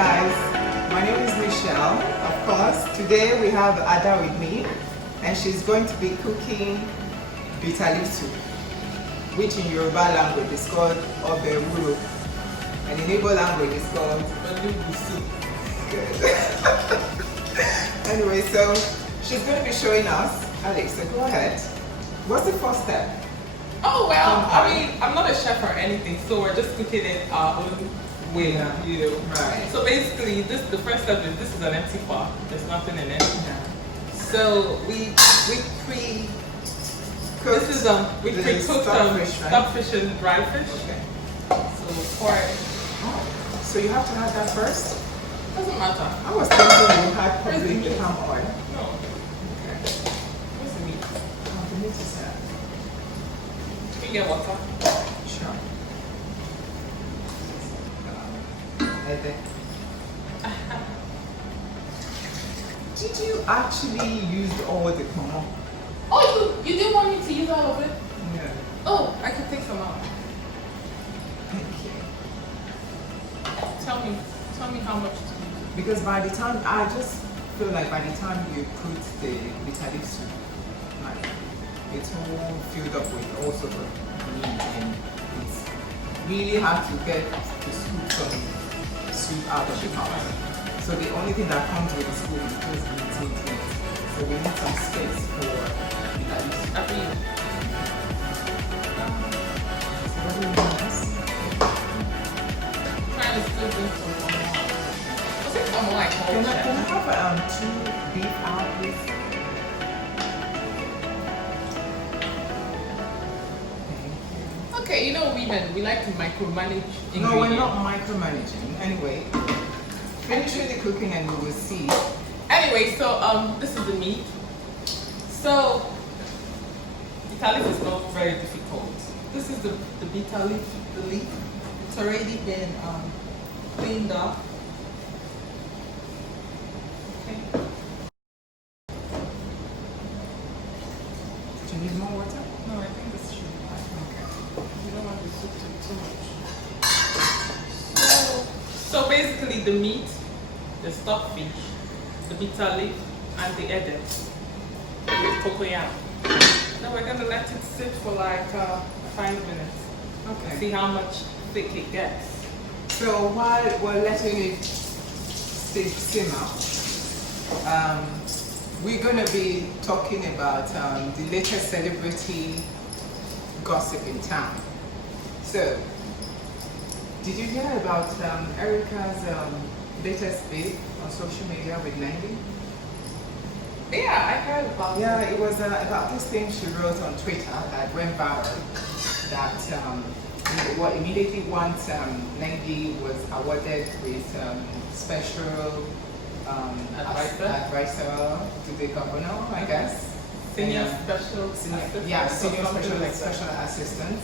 guys, my name is Mitchelle. Of course, today we have Ada with me, and she's going to be cooking bitter leaf soup, which in Yoruba language is called obe ewuro, and in Igbo language is called onugbu soup. Anyway, so she's going to be showing us. Alex, so go ahead. What's the first step? Oh well, I mean, I'm not a chef or anything, so we're just cooking it our own way, you know. Right. So basically, the first step is this is an empty pot. There's nothing in it. Yeah. So we Cooked pre-cooked stockfish and dry fish. Okay. So we'll pour it. Oh, so you have to have that first? Doesn't matter. I was thinking you had probably the palm oil. No. Okay. Where's the meat? Oh, the meat is there. Can you get water? Sure. Right there. Did you actually use all the pomo? Oh, you didn't want me to use all of it? Yeah. Oh, I could take some out. Thank you. Tell me how much to use. Because by the time, I just feel like by the time you put the bitter leaf soup, like it's all filled up with all sorts of meat, and it's really hard to get the soup out of the pot. So the only thing that comes with the spoon is just the meat. So we need some space for bitter leaf soup. I mean, So what do you want us? trying to still drink some more. I think I'm like Can I whole have 2 beef out, please? Okay, you know women, we like to micromanage ingredients. No, we're not micromanaging. Anyway, finish with the cooking and we will see. Anyway, so this is the meat. So bitter leaf is not very difficult. This is the bitter leaf, the leaf. It's already been cleaned up. Okay. Do you need more water? No, I think this should be fine. Okay. You don't want the soup to be too much. So basically the meat, the stockfish, the bitter leaf, and the edits with cocoyam. Now we're gonna let it sit for like 5 minutes. Okay. See how much thick it gets. So while we're letting it simmer, we're going to be talking about the latest celebrity gossip in town. So, did you hear about Erica's latest bid on social media with Landy? Yeah, I heard about it. Yeah, it was about this thing she wrote on Twitter that went viral. That immediately once Nengi was awarded with special advisor to the governor, I guess. Senior And, special assistant. yeah, or senior something special, like like that. special assistant.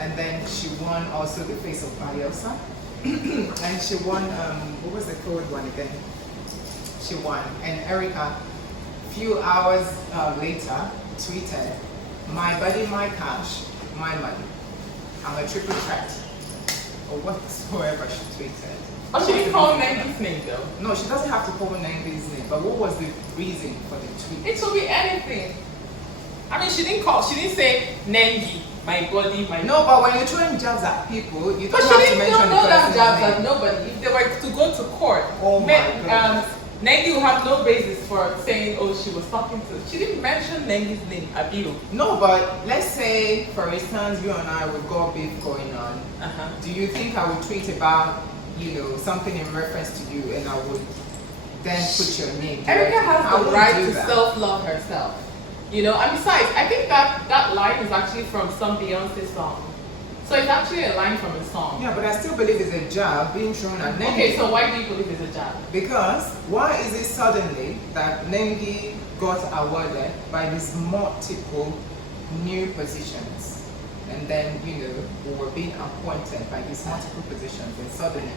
And then she won also the face of Bariosa. And she won, what was the code one again? She won. And Erica, few hours later, tweeted, "My body, my cash, my money. I'm a triple threat," or whatsoever she tweeted. Oh, she didn't call Nengi's name though. No, she doesn't have to call Nengi's name, but what was the reason for the tweet? It could be anything. I mean, she didn't say Nengi, my body, my. No, but when you're throwing jabs at people, you But don't she have to didn't mention know the that person's jobs name. at nobody. If they were to go to court, Oh my goodness. Nengi will have no basis for saying, oh, she was talking to. She didn't mention Nengi's name, Abiru. No, but let's say, for instance, you and I would got beef going on. Uh-huh. Do you think I would tweet about, something in reference to you, and I would then put your name? Erica I has the wouldn't right do to that. self-love herself. And besides, I think that line is actually from some Beyonce song. So it's actually a line from a song. Yeah, but I still believe it's a jab being thrown at Nengi. Okay, so why do you believe it's a jab? Because why is it suddenly that Nengi got awarded by these multiple new positions, and then we were being appointed by these multiple positions, and suddenly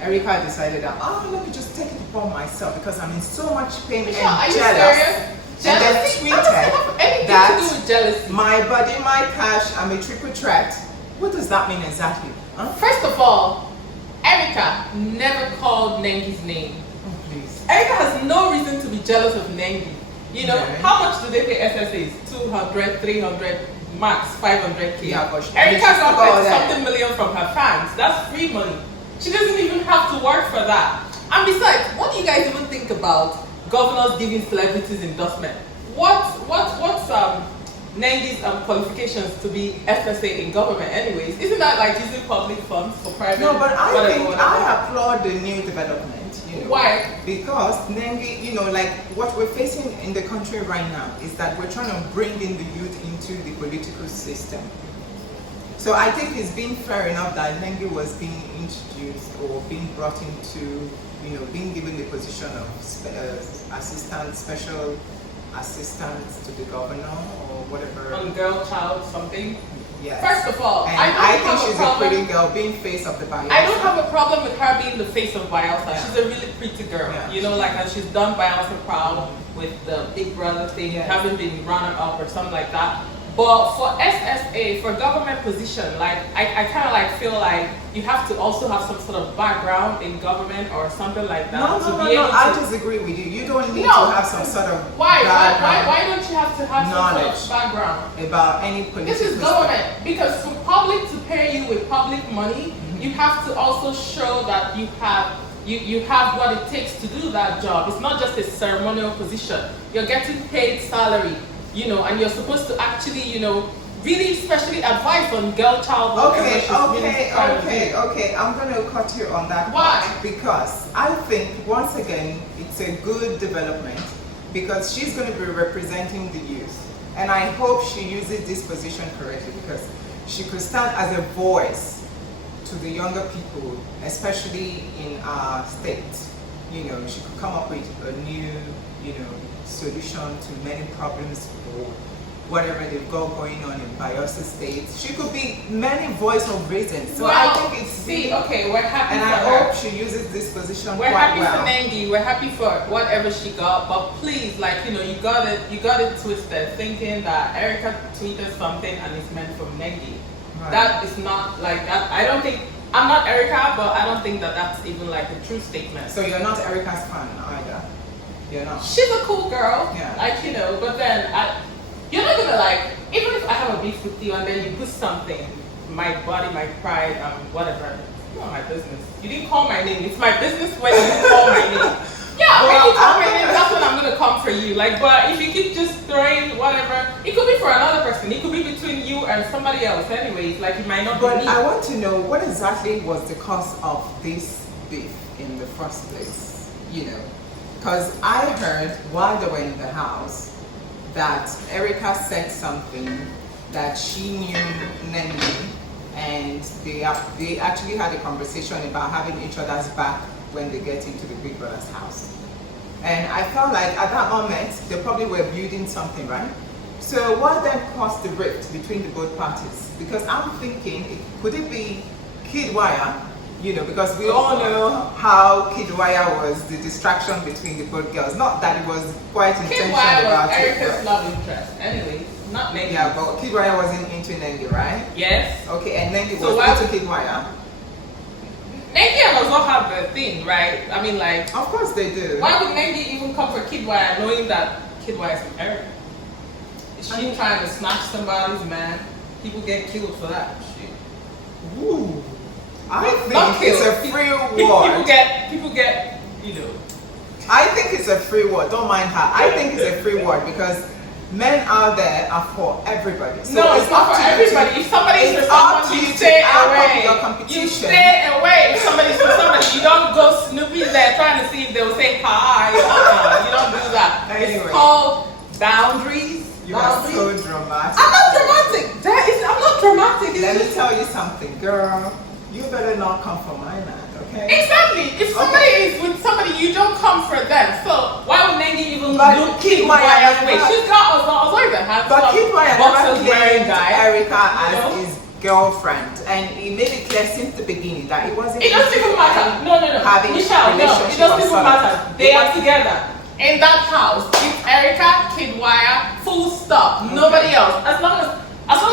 Erica decided that let me just take it upon myself because I'm in so much pain Michelle, are and you jealous. serious? And then Jealousy? tweeted That doesn't have anything that to do with jealousy. my body, my cash, I'm a triple threat. What does that mean exactly? Huh? First of all, Erica Erica never called Nengi's name. Oh, please. Erica has no reason to be jealous of Nengi. You know, Okay. how much do they pay SSAs? 200, 300, max 500K. Yeah, but Erica she's got got 30 that. something million from her fans. That's free money. She doesn't even have to work for that. And besides, what do you guys even think about governors giving celebrities endorsement? What's Nengi's qualifications to be FSA in government anyways? Isn't that like using public funds for private? No, but I whatever, think whatever? I applaud the new development. You know, Why? Because Nengi, you know, like what we're facing in the country right now is that we're trying to bring in the youth into the political system. So I think it's been fair enough that Nengi was being introduced or being brought into, you know, being given the position of special assistant to the governor or whatever. On girl, child, something. Yes. First of all, And I I don't think have she's a a problem. pretty girl, being face of the Bayelsa. I don't have a problem with her being the face of Bayelsa. Yeah. She's a really pretty girl. Yeah. You know, like and she's done Bayelsa proud with the Big Brother thing, Yes. having been runner up or something like that. But for SSA, for government position, like I kind of like feel like you have to also have some sort of background in government or something like that No, to no, be no, able no. to. I disagree with you. You don't need No. to have some sort of Why background don't you have to have some knowledge sort of background? about any political. This is government because for public to pay you with public money, you have to also show that you have what it takes to do that job. It's not just a ceremonial position. You're getting paid salary, you know, and you're supposed to actually, you know, really especially advise on girl child. whatever she's really trying to do. Okay. I'm going to cut you on that. Why? part because I think once again it's a good development because she's going to be representing the youth, and I hope she uses this position correctly because she could stand as a voice to the younger people, especially in our state. You know, she could come up with a new, you know, solution to many problems or whatever they've got going on in Bayelsa State. She could be many voice of reason. So I think it's okay, we're happy and for I her. hope she uses this position We're quite happy well. for Nengi. We're happy for whatever she got, but please, like you know, you got it twisted, thinking that Erica tweeted something and it's meant from Nengi. Right. That is not like that. I don't think I'm not Erica, but I don't think that that's even like a true statement. So you're not Erica's fan either. You're not. She's a cool girl, Yeah. like you know. But then you're not gonna like even if I have a beef with you and then you put something, my body, my pride, whatever. It's not my business. You didn't call my name. It's my business when you call my name. Yeah, when Well, you call my I'm name, that's when I'm gonna come for you. Like, but if you keep just throwing whatever, it could be for another person. It could be between you and somebody else. Anyways, like it might not But be me. I want to know what exactly was the cause of this beef in the first place. You know, because I heard while they were in the house that Erica said something that she knew Nengi, and they actually had a conversation about having each other's back when they get into the Big Brother's house. And I felt like at that moment they probably were building something, right? So what then caused the rift between the both parties? Because I'm thinking, could it be Kidwaya? You know, because we all know how Kidwaya was the distraction between the both girls. Not that it was quite intentional Kidwaya about was it. Erica's but- love interest. Anyways, not Nengi. Yeah, but Kidwaya wasn't into Nengi, right? Yes. Okay, and Nengi So was why- into Kidwaya. Nengi and us all have the thing, right? I mean, like, Of course they do. why would Nengi even come for Kidwaya knowing that Kidwaya is with Erica? Is she trying to snatch somebody's man? People get killed for that shit. Ooh. I Not think it's killed. a free People word. get, you know. I think it's a free word. Don't mind her. I think it's a free word because men out there are for everybody. So No, it's not up for to you everybody. to- If somebody's it's for up someone, to you you to stay amp up away. your You competition. stay away. If somebody's for somebody, you don't go snooping there trying to see if they will say hi. You don't do that. Anyway. It's called boundaries. You are Boundaries. so dramatic. I'm not dramatic. I'm not dramatic. It's Let me just- tell you something, girl. You better not come for my man, okay? Exactly. If somebody is with somebody, you don't come for them. So why would Nengi even But look Kidwaya Kidwaya's way? never- She's got also even had But some Kidwaya boxers never wearing claimed guy. Erica as you know? his girlfriend, and he made it clear since the beginning that it wasn't. It doesn't even matter. No. Having Michelle, no. It relationship doesn't or even sort of- matter. They are together. In that house, it's Erica, Kidwaya, full stop. Okay. Nobody else. As long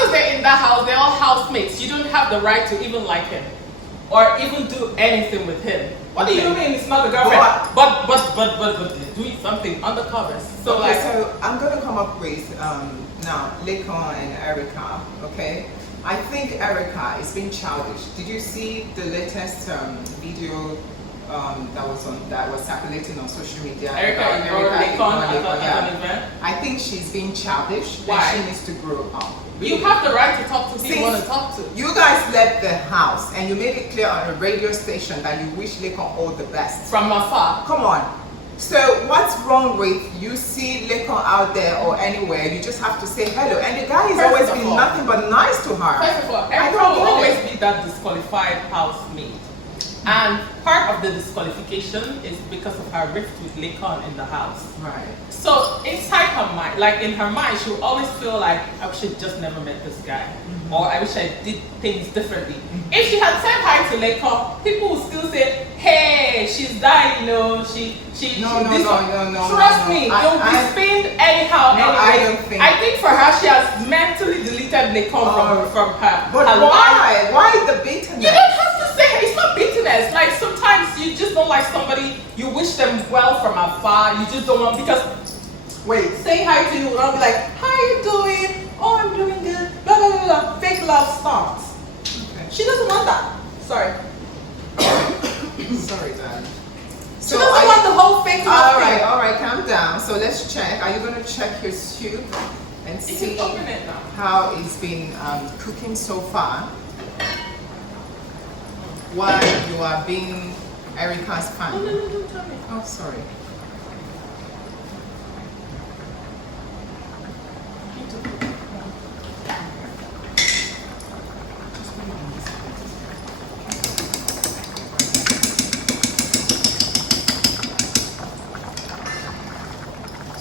as they're in that house, they're all housemates. You don't have the right to even like him. or even do anything with him. What do you mean it's not a girlfriend? But they're doing something undercover. So okay, like, so I'm gonna come up with now Lekon and Erica. Okay, I think Erica is being childish. Did you see the latest video that was circulating on social media? Erica or Lekon at an event. I think she's being childish. Why? And she needs to grow up. You have the right to talk to who you want to talk to. You guys left the house and you made it clear on a radio station that you wish Lekon all the best. From afar. Come on. So what's wrong with you see Lekon out there or anywhere, you just have to say hello. And the guy has always been nothing but nice to her. First of all, Erica will always be that disqualified housemate. And part of the disqualification is because of her rift with Lekon in the house. Right. So inside her mind, like in her mind, she'll always feel like, I wish I just never met this guy. Or I wish I did things differently. If she had said hi to Lekon, people would still say, hey, she's dying, you know, No. Trust me, you'll be spined anyhow. No, anyway. I don't think. I think for her, she has mentally deleted Lekon from her. But her why? life. Why the bitterness? You don't have to say it's not bitterness. Like sometimes you just don't like somebody, you wish them well from afar, you just don't want, because Wait. say hi to you and I'll be like, how you doing? Oh, I'm doing good. Blah, blah, blah, blah. Fake love starts. Okay. She doesn't want that. Sorry. Sorry, Dad. She doesn't want the whole fake love thing. All right, calm down. So let's check. Are you going to check your soup and You see can open it now. how it's been cooking so far? While you are being Erica's fan. No, don't tell me. Oh, sorry.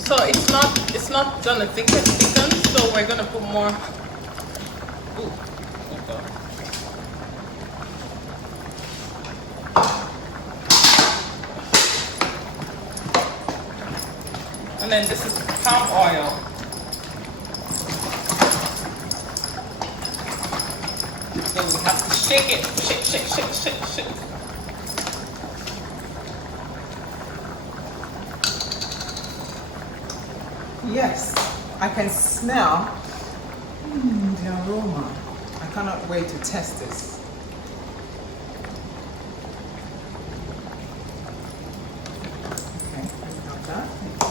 So it's not gonna thicken, so we're gonna put more. Ooh, okay. And then this is palm oil. So we have to shake it, shake. Yes, I can smell the aroma. I cannot wait to test this. Okay, got that. Thank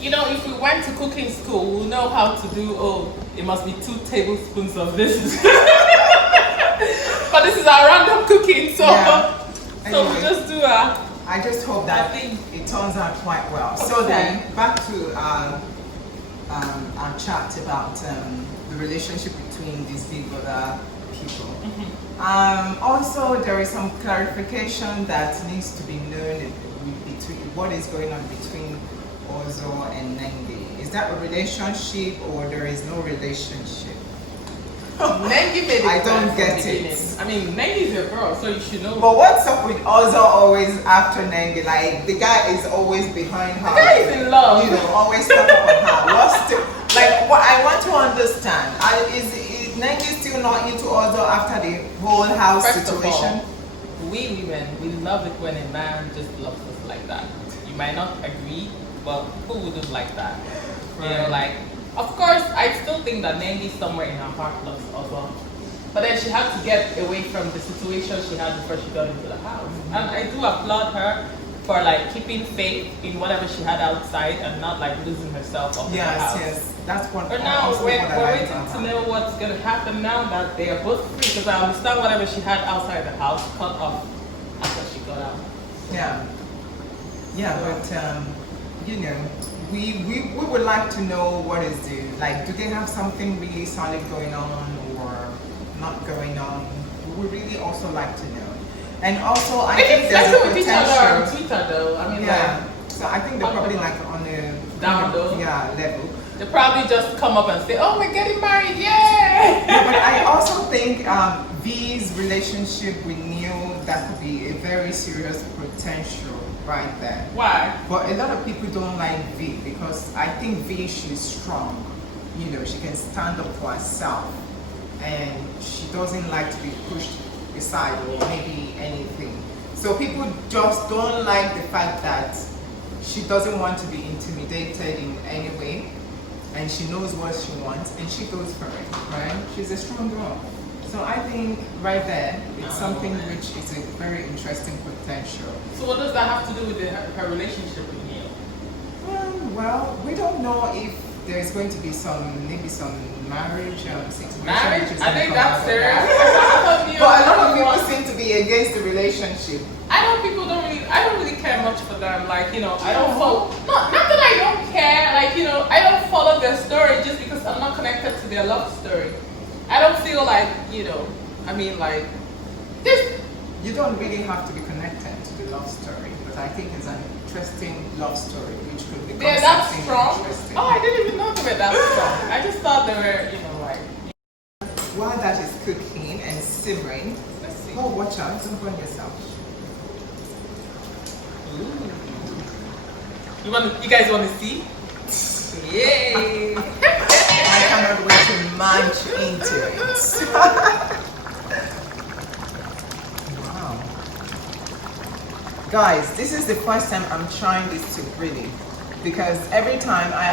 you. You know, if we went to cooking school, we'll know how to do, it must be 2 tablespoons of this. But this is our random cooking, so, Yeah. so Anyway. we just do a... I just hope that Nothing. it turns out quite well. So Okay. then, back to our chat about the relationship between these big brother people. Also, there is some clarification that needs to be known between what is going on between Ozo and Nengi. Is that a relationship or there is no relationship? Nengi made it I clear don't from get the beginning. it. I mean, Nengi's your girl, so you should know. But what's up with Ozo always after Nengi? Like, the guy is always behind her. The guy is in love. You know, always talk about her. What's the, like, what I want to understand, is Nengi still not into Ozo after the whole house First situation? of all, we women, we love it when a man just loves us like that. You might not agree, but who wouldn't like that? You know, Right. like, of course, I still think that Nengi somewhere in her heart loves Ozo. But then she had to get away from the situation she had before she got into the house. And I do applaud her for like keeping faith in whatever she had outside and not like losing herself up in the house. Yes. That's what. But now also we're what I like waiting about to her. know what's going to happen now that they are both free. Because I understand whatever she had outside the house cut off after she got out. Yeah. Yeah, but you know, we would like to know what is the, like, do they have something really solid going on or not going on? We would really also like to know. And also, I think there's a with each other on potential. Twitter though. I mean, Yeah. So I think they're probably like on a Down low. Yeah, level. like, they probably just come up and say, "Oh, we're getting married, yay!" Yeah, but I also think V's relationship with Neil, that could be a very serious potential right there. Why? But a lot of people don't like V because I think V, she's strong. you know, she can stand up for herself, and she doesn't like to be pushed aside or maybe anything. So people just don't like the fact that she doesn't want to be intimidated in any way, and she knows what she wants and she goes for it, right? She's a strong girl. So I think right there, it's something which is a very interesting potential. So what does that have to do with her relationship with Neil? Well, we don't know if there's going to be maybe some marriage situation. Marriage? I think that's serious. But a lot of people seem to be against the relationship. I don't really care much for them. Like, you know, I don't follow. Not that I don't care. Like, you know, I don't follow their story just because I'm not connected to their love story. I don't feel like, you know, I mean, like, this. You don't really have to be connected to the love story, but I think it's an interesting love story which could become That's something strong. interesting. Oh, I didn't even know they were that strong. I just thought they were, you know, like. While that is cooking and simmering, Let's see. oh, watch out, don't burn yourself. You guys want to see? Yay! I cannot wait to munch into it. Wow. Guys, this is the first time I'm trying this soup really. Because every time I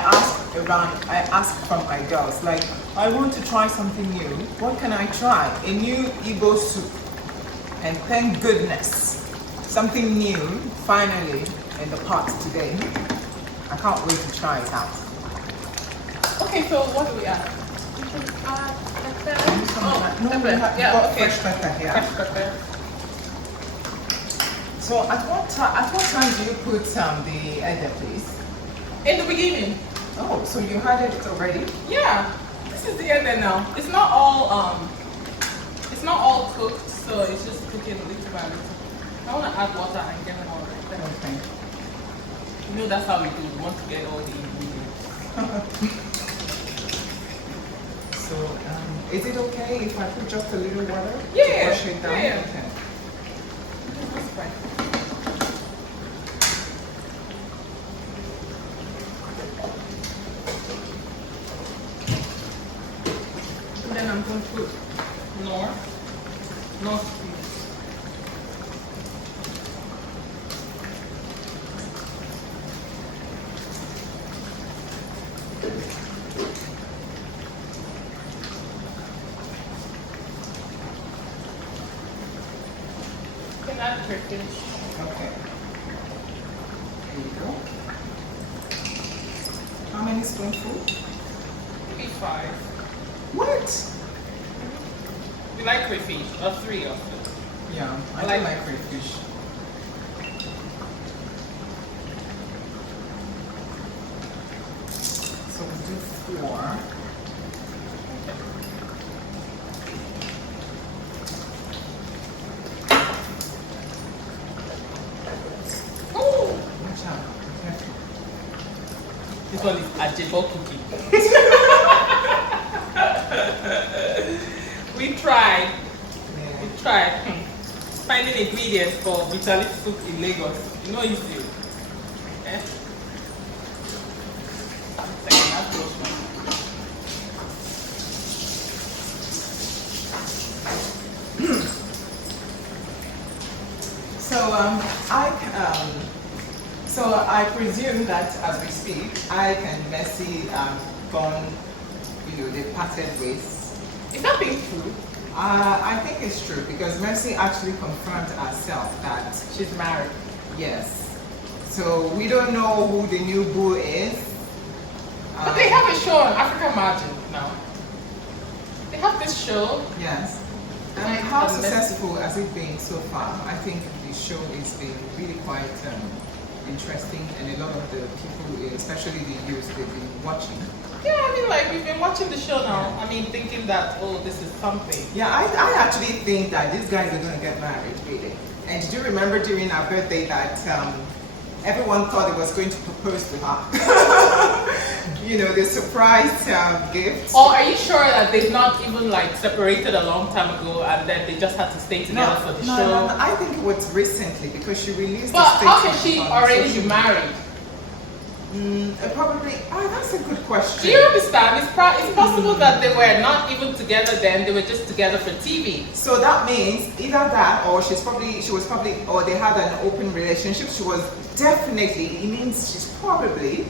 ask from my girls, like, I want to try something new. What can I try? A new Igbo soup. And thank goodness, something new finally in the pot today. I can't wait to try it out. Okay, so what do we add? No, pepper. we have Yeah, got okay. fresh pepper here. Fresh pepper. So at what time do you put the egg, please? In the beginning. Oh, so you had it already? Yeah. This is the end now. It's not all cooked, so it's just cooking little by little. I want to add water and get more right there. Okay. You know that's how we do. We want to get all the ingredients. So is it okay if I put just a little water? Yeah, To wash it down? yeah. Okay. That's fine. And then I'm going to put north peas. You can add crayfish. Okay. There you go. How many spoonfuls? Maybe 5. What? You like crayfish? Or 3 of them? Yeah, I like like crayfish. So we'll do 4. Oh! Watch out. Careful. This one is ajebo cooking. We tried. Yeah. We tried finding ingredients for bitter leaf soup in Lagos. You know easy. Eh? Second, that's close one. So I presume that as we speak, I and Mercy gone, you know, the parted ways. Is that being true? I think it's true because Mercy actually confirmed herself that She's married. yes. So we don't know who the new boo is. But they have a show on African Margin now. They have this show. Yes. And Like, how the successful has it been so far? I think the show has been really quite interesting, and a lot of the people, especially the youth, they've been watching. Yeah, I mean, like, we've been watching the show now. I mean, thinking that, oh, this is something. Yeah, I actually think that these guys are going to get married, really. And do you remember during our birthday that everyone thought he was going to propose to her? You know, the surprise gift. Or are you sure that they've not even like separated a long time ago and then they just had to stay together for the show? No, I think it was recently because she released But a statement. how can she on already social be media. married? Probably. That's a good question. Do you understand? It's possible that they were not even together then; they were just together for TV. So that means either that, or she was probably, or they had an open relationship. She was definitely. It means she's probably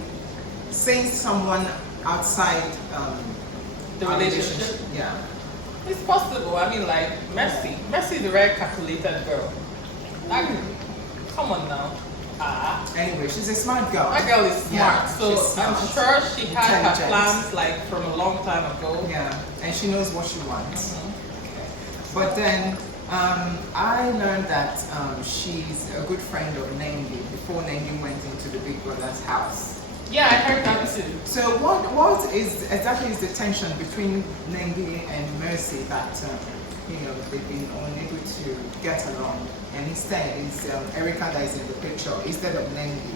seeing someone outside The our relationship? Yeah. It's possible. I mean, like Mercy. Mercy is a very calculated girl. Like, come on now. Anyway, she's a smart girl. That girl is smart. Yeah, So she's smart. I'm sure she had her Intelligent. plans like from a long time ago. Yeah, and she knows what she wants. Mhm. But then I learned that she's a good friend of Nengi before Nengi went into the Big Brother's house. Yeah, I heard that too. So what is exactly is the tension between Nengi and Mercy that they've been unable to get along? And instead it's Erica that is in the picture instead of Nengi.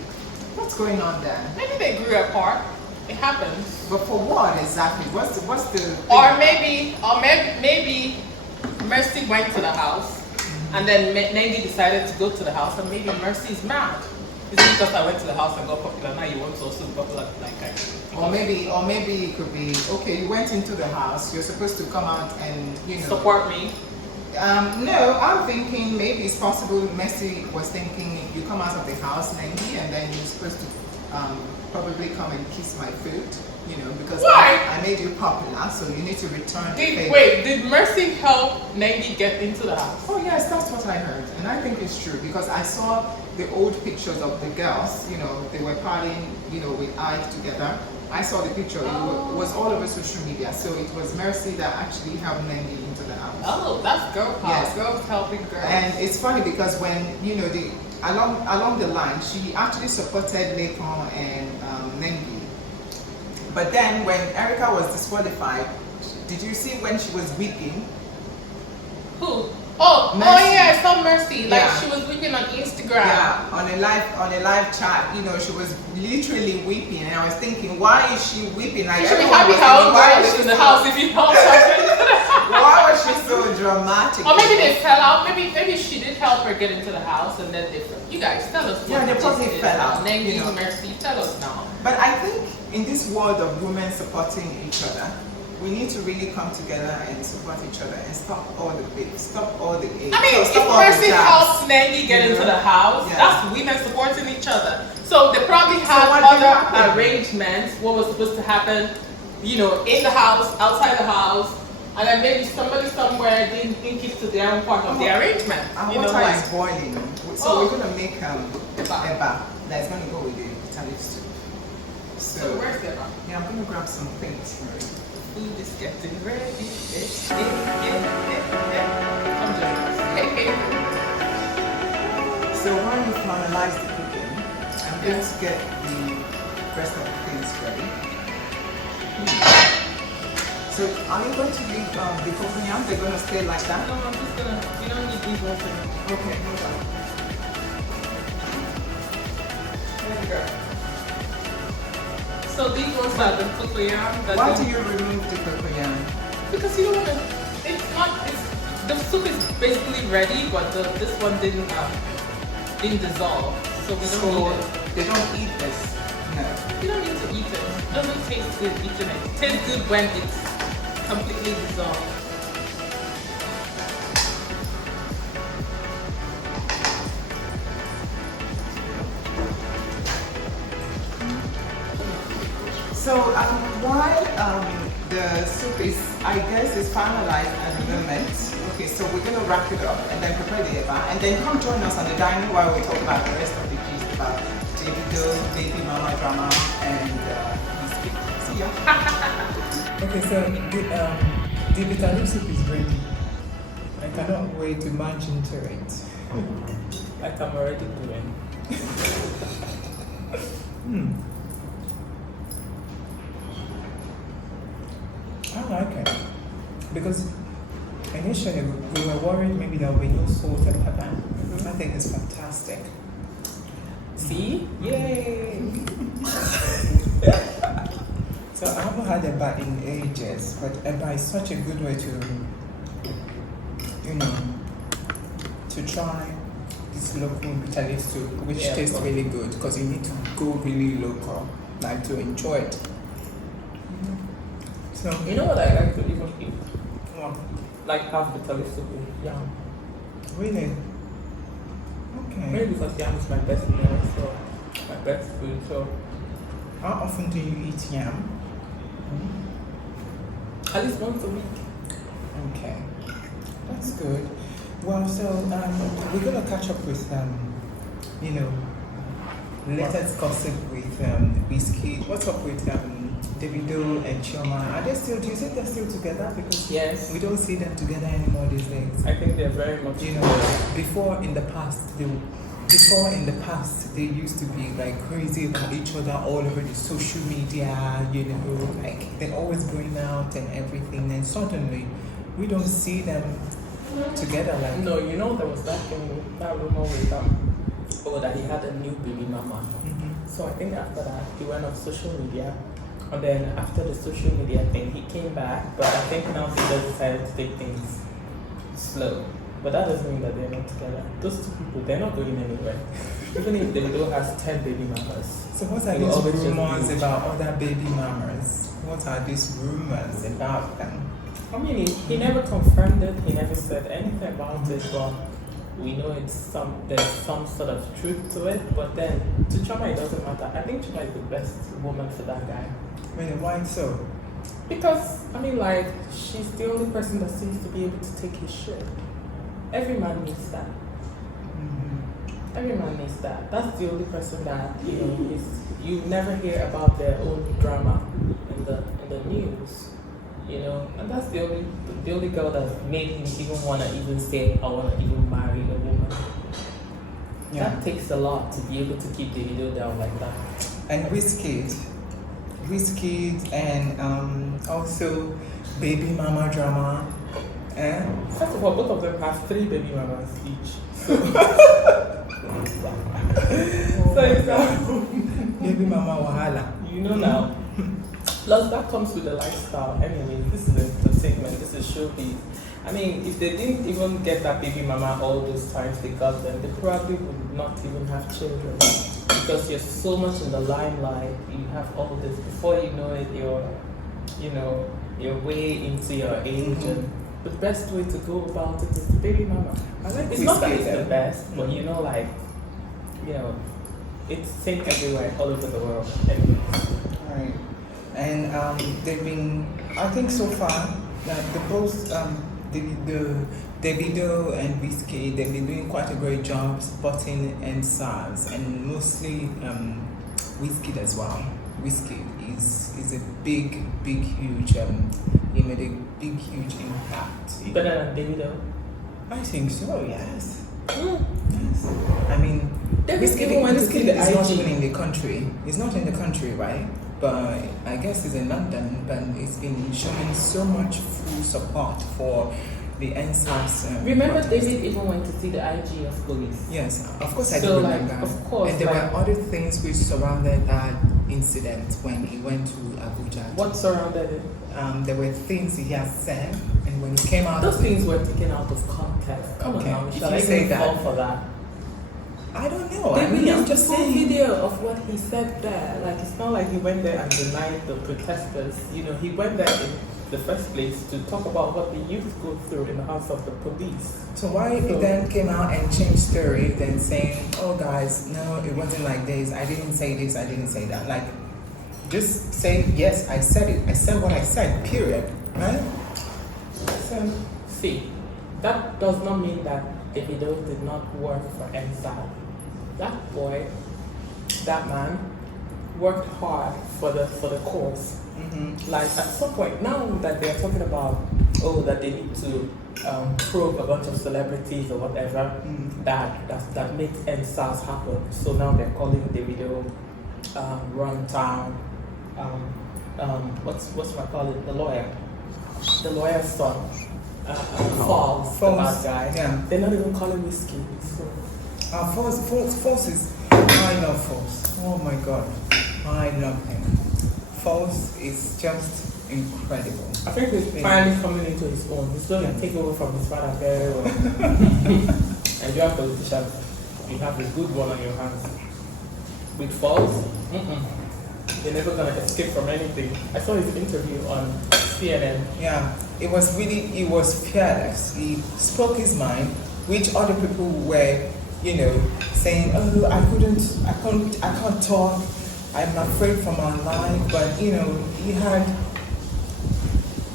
What's going on there? Maybe they grew apart. It happens. But for what exactly? What's the Or maybe Mercy went to the house, and then Nengi decided to go to the house, and maybe Mercy is mad. Is it because I went to the house and got popular? Now you want to also be popular like I? Or maybe it could be okay. You went into the house. You're supposed to come out and Support me. No, I'm thinking maybe it's possible. Messi was thinking you come out of the house, Nengi, and then you're supposed to probably come and kiss my food. Because Why? I made you popular, so you need to return the favor. Did Mercy help Nengi get into the house? Oh yes, that's what I heard, and I think it's true because I saw the old pictures of the girls. They were partying, with Ike together. I saw the picture. It was all over social media. So it was Mercy that actually helped Nengi into the house. Oh, that's girl power. Yes. Girls helping girls. And it's funny because when along the line, she actually supported Lekon and Nengi. But then when Erica was disqualified, did you see when she was weeping? Who? Oh, Mercy. Yeah, I saw Mercy. Like Yeah. she was weeping on Instagram. Yeah, on a live chat, she was literally weeping, and I was thinking, why is she weeping? Like You should be everyone happy was how thinking, why girl is is she in the so- house if you help her. Why was she so dramatic? Or maybe they fell out. Maybe she did help her get into the house, and then you guys tell us. Yeah, what they the probably gist is fell now. out, Nengi, Mercy, tell us now. But I think in this world of women supporting each other, we need to really come together and support each other and stop all the beef, stop all the hate. I mean, if stop all the Mercy jabs. helps Nengi get into the house, Yeah. that's women supporting each other. So they probably So had what did other happen? arrangements, what was supposed to happen, in the house, outside the house, and then maybe somebody somewhere didn't think it's their own part of the arrangement. Our water is boiling, so Oh. we're gonna make Eba. eba that's gonna go with the bitter leaf soup. So where's the rock? Yeah, I'm gonna grab some things. Food is getting ready. Come join us. So while you finalize the cooking, I'm going to get the rest of the things ready. So are you going to leave the coconut? They're going to stay like that? No, I'm just gonna, you don't need these ones anymore. Okay, hold on. There you go. So these ones are the cocoyam. Why do you remove the coconut? Because you don't want to, the soup is basically ready, but this one didn't dissolve. So we don't need it. They don't eat this? No. You don't need to eat it. It doesn't taste good eating it. It tastes good when it's completely dissolved. So while the soup is, I guess, is finalized at the moment. Okay, so we're going to wrap it up and then prepare the eba, and then come join us on the dining while we talk about the rest of the gist about baby girl, baby mama drama, and we speak. See ya. Okay, so the bitter leaf soup is ready. I cannot wait to munch into it. Like I'm already doing. I like it because initially we were worried maybe there will be no salt and pepper. I think it's fantastic. See? Yay! So I haven't had eba in ages, but eba is such a good way to, to try this local bitter leaf soup, which Yeah, tastes but- really good because you need to go really local, like to enjoy it. So You know what I like to even eat? well, Like half bitter leaf soup with yam. really, okay. Maybe because yam is my best meal, so my best food. So How often do you eat yam? at least once a week. Okay, that's good. Well, so we're gonna catch up with you know, latest gossip with Whiskey. What's up with Davido and Chioma? Are they still? Do you think they're still together? Because Yes, we don't see them together anymore these days. I think they're very much. You know, before in the past, they used to be like crazy about each other all over the social media. You know, like they're always going out and everything. And suddenly, we don't see them together. Like No, you know there was that thing, that rumor with that he had a new baby mama. Mhm. So I think after that he went on social media, and then after the social media thing he came back. But I think now he just decided to take things slow. But that doesn't mean that they're not together. Those two people, they're not going anywhere. Even if Davido has 10 baby mamas. So what are It will always these just be rumors each. about other baby mamas? What are these rumors about them? I mean, he never confirmed it. He never said anything about it. But we know there's some sort of truth to it. But then to Choma, it doesn't matter. I think Choma is the best woman for that guy. I mean, why so? Because I mean, like, she's the only person that seems to be able to take his shit. Every man needs that. Mhm. Every man needs that. That's the only person that is. You never hear about their own drama in the news. You know, and that's the only girl that made him even wanna even say I wanna even marry a woman. Yeah. That takes a lot to be able to keep the video down like that. And Wizkid and also baby mama drama. Eh? First of all, both of them have 3 baby mamas each. So it's Baby mama wahala. you know now. Plus that comes with the lifestyle. Anyway, this is entertainment, this is showbiz. I mean, if they didn't even get that baby mama all those times they got them, they probably would not even have children. Because you're so much in the limelight, you have all this. Before you know it, you're way into your age, and the best way to go about it is the baby mama. I like It's this not that guy it's the there. best, but it's same everywhere, all over the world. Anyway. Right. And they've been, I think so far, the both Davido and Whiskey, they've been doing quite a great job spotting NSARS, and mostly Whiskey as well. Whiskey is a big, huge, he made a big, huge impact. Better than Davido. I think so, yes. Mm. Yes. I mean, David even went to see the is not IG. even in the country. It's not in the country, right? But I guess it's in London. But it's been showing so much full support for the NSAS. Remember, protest. David even went to see the IG of police. Yes, of course I So, do like, remember. of course, And there like- were other things which surrounded that incident when he went to Abuja. What surrounded it? There were things he had said, and when he came out, Those things were taken out of context. Come Okay, on now, if Michelle. you I say even that- fall for that. I don't know. They I mean, released I'm just the full saying. video of what he said there. Like, it's not like he went there and denied the protesters. You know, he went there in the first place to talk about what the youth go through in the hands of the police. So why he then came out and changed story, then saying, "Oh guys, no, it wasn't like this. I didn't say this. I didn't say that." Like, just say, "Yes, I said it. I said what I said. Period." Right? So See, that does not mean that Davido did not work for NSAD. That boy, that man, worked hard for the cause. Like at some point now that they're talking about that they need to probe a bunch of celebrities or whatever that made NSAS happen. So now they're calling Davido Runtown. What's my call it? The lawyer's son. False, the bad guy. Yeah. They're not even calling Whiskey. So False is. I love False. Oh my God, I love him. False is just incredible. I think he's finally coming into his own. He's going to take over from his father very well. And you have politicians. you have this good one on your hands. With false, you're never gonna escape from anything. I saw his interview on CNN. Yeah, it was fearless. He spoke his mind, which other people were, saying, oh, I can't talk, I'm afraid for my life. But, he had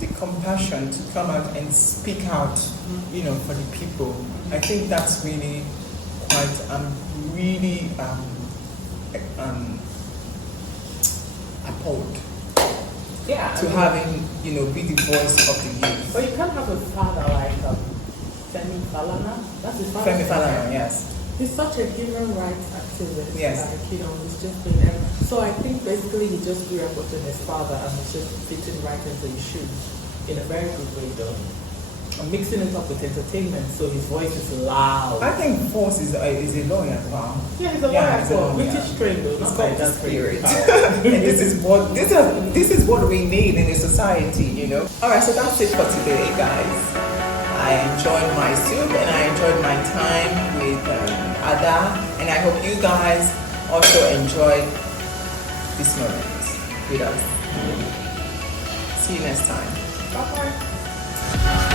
the compassion to come out and speak out, for the people. I think that's really quite, I'm really appalled. Yeah. To having, be the voice of the youth. But you can't have a father like Femi Falana. That's his father. Femi Falana, yes. He's such a human rights activist. Yes. Like, he's just been there. So I think basically he just grew up watching his father and was just fitting right into his shoes in a very good way though. And mixing it up with entertainment so his voice is loud. I think Force is a lawyer as well. Yeah, he's a lawyer as well. British trained though, not like that spirit. And this is what we need in a society, Alright, so that's it for today, guys. I enjoyed my soup and I enjoyed my time with Ada, and I hope you guys also enjoyed this moment with us. See you next time. Bye-bye.